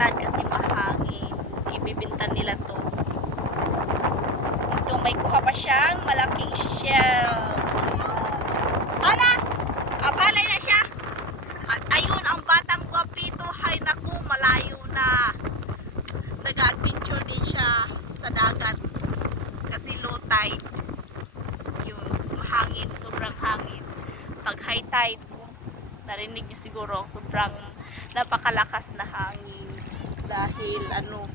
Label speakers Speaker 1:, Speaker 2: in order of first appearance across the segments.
Speaker 1: baliktad kasi mahangin. Ibibinta nila to. Ito, may kuha pa siyang malaking shell. Ana! Abalay na siya! At ayun, ang batang guwapito, hay naku, malayo na. Nag-adventure din siya sa dagat. Kasi low tide. Yun, mahangin, sobrang hangin. Pag high tide, narinig niyo siguro, sobrang napakalakas na hangin dahil ano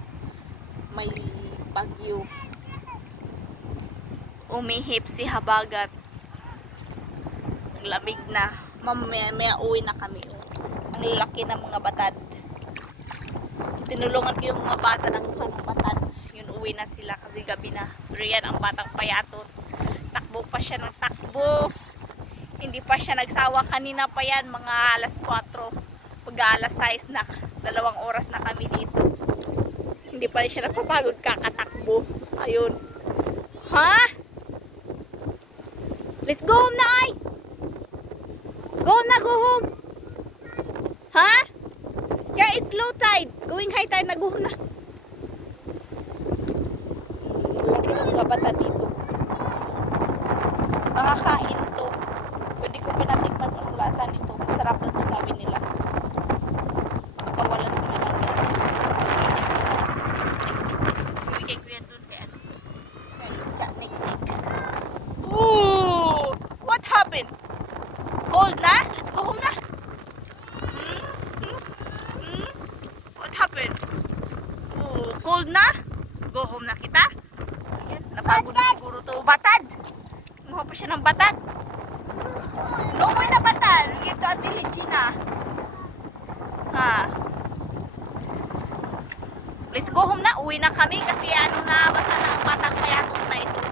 Speaker 1: may bagyo. Umihip si Habagat. Lamig na. Mamaya maya uwi na kami. Ang lalaki ng mga batad. Tinulungan ko yung mga bata ng kuha ng batad. Yun uwi na sila kasi gabi na. Yan ang batang payatot. Takbo pa siya ng takbo. Hindi pa siya nagsawa kanina pa yan. Mga alas 4. Pag alas 6 na. Dalawang oras na kami dito. Hindi pa rin siya napapagod kakatakbo. Ayun. Ha? Let's go home na ay! Go na, go home! Ha? Yeah, it's low tide. Going high tide, nag na. Laki ng mga bata dito. Nakakain to. Pwede ko pinatikman kung lasa nito. Masarap na to sabi nila. Kawalan ko na lang yan. Bibigay ko yan dun kay ano. Kay Cha Nick Nick. Ooh! What happened? Cold na? Let's go home na. Hmm? Hmm? What happened? Oh, cold na? Go home na kita? Ayan, napagod na siguro to. Batad! Kumuha pa siya ng batad. No way na batad. Give to Ate Regina. Ha? Let's go home na. Uwi na kami kasi ano na, basta na ang batang payatot na ito.